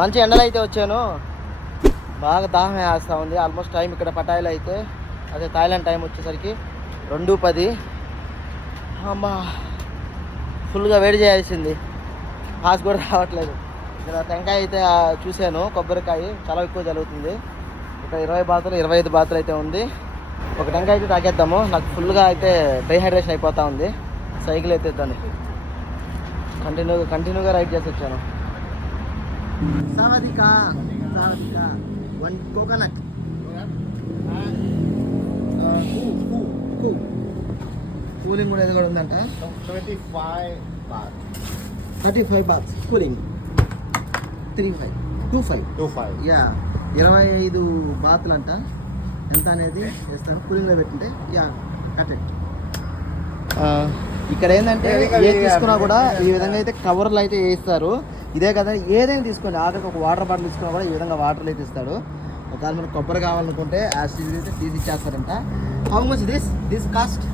మంచి ఎండలు అయితే వచ్చాను, బాగా దాహం వేస్తూ ఉంది. ఆల్మోస్ట్ టైం ఇక్కడ పటాయిలో అయితే అదే థాయిలాండ్ టైం వచ్చేసరికి 2:10. అమ్మా ఫుల్గా వేడి చేయాల్సింది, పాస్ కూడా రావట్లేదు. ఇక్కడ టెంకాయ అయితే చూశాను, కొబ్బరికాయ చాలా ఎక్కువ జరుగుతుంది ఇక్కడ. 20 బాతులు 25 బాతులు అయితే ఉంది. ఒక టెంకాయ అయితే తాగేద్దాము, నాకు ఫుల్గా అయితే డైహైడ్రేషన్ అయిపోతూ ఉంది. సైకిల్ అయితే దాన్ని కంటిన్యూగా రైడ్ చేసి వచ్చాను. సావధికా 1 కోకోనట్ కూలింగ్ కూడా ఏది కూడా ఉందంట. 35 బాత్స్ కూలింగ్. 25 యా 25 బాతులు అంట. ఎంత అనేది చేస్తాను కూలింగ్లో పెట్టుంటే. Yeah correct. ఇక్కడ ఏంటంటే ఏది తీసుకున్నా కూడా ఈ విధంగా అయితే కవర్లు అయితే వేస్తారు. ఇదే కదా ఏదైనా తీసుకోండి, ఆఖరికి ఒక వాటర్ బాటిల్ తీసుకున్నా కూడా ఈ విధంగా వాటర్లు అయితే ఇస్తాడు. ఒకవేళ మనకు కొబ్బరి కావాలనుకుంటే యాజ్ అయితే తీసి ఇచ్చేస్తారంట. How much this cost?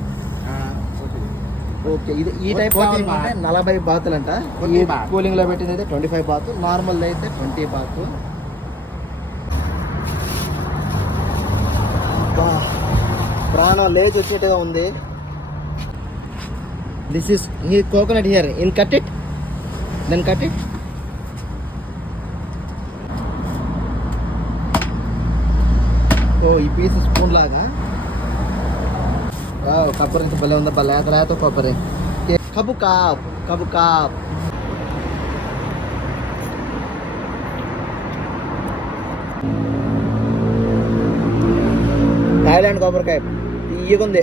Okay, ఇది ఈ టైప్ కావాలంటే 40 బాతులు అంట. ఈ కూలింగ్లో పెట్టింది అయితే 25 బాతు, నార్మల్ అయితే 20 బాతు. ప్రాణం లేచి వచ్చేట్టుగా ఉంది. దిస్ ఇస్ ఈ coconut here in cut it, then cut it. ఓ ఈ పీస్ స్పూన్ లాగా. కొబ్బరి నుంచి భలే ఉందా, లేత కొబ్బరి. కబు కాప్. థాయిలాండ్ కొబ్బరికాయ తీయకుంది.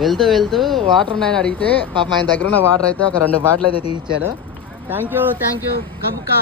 వెళ్తూ వాటర్ ఉన్నాయని అడిగితే పాపం ఆయన దగ్గర ఉన్న వాటర్ అయితే ఒక 2 బాటిల్ అయితే తీసిచ్చాడు. Thank you కబుకా.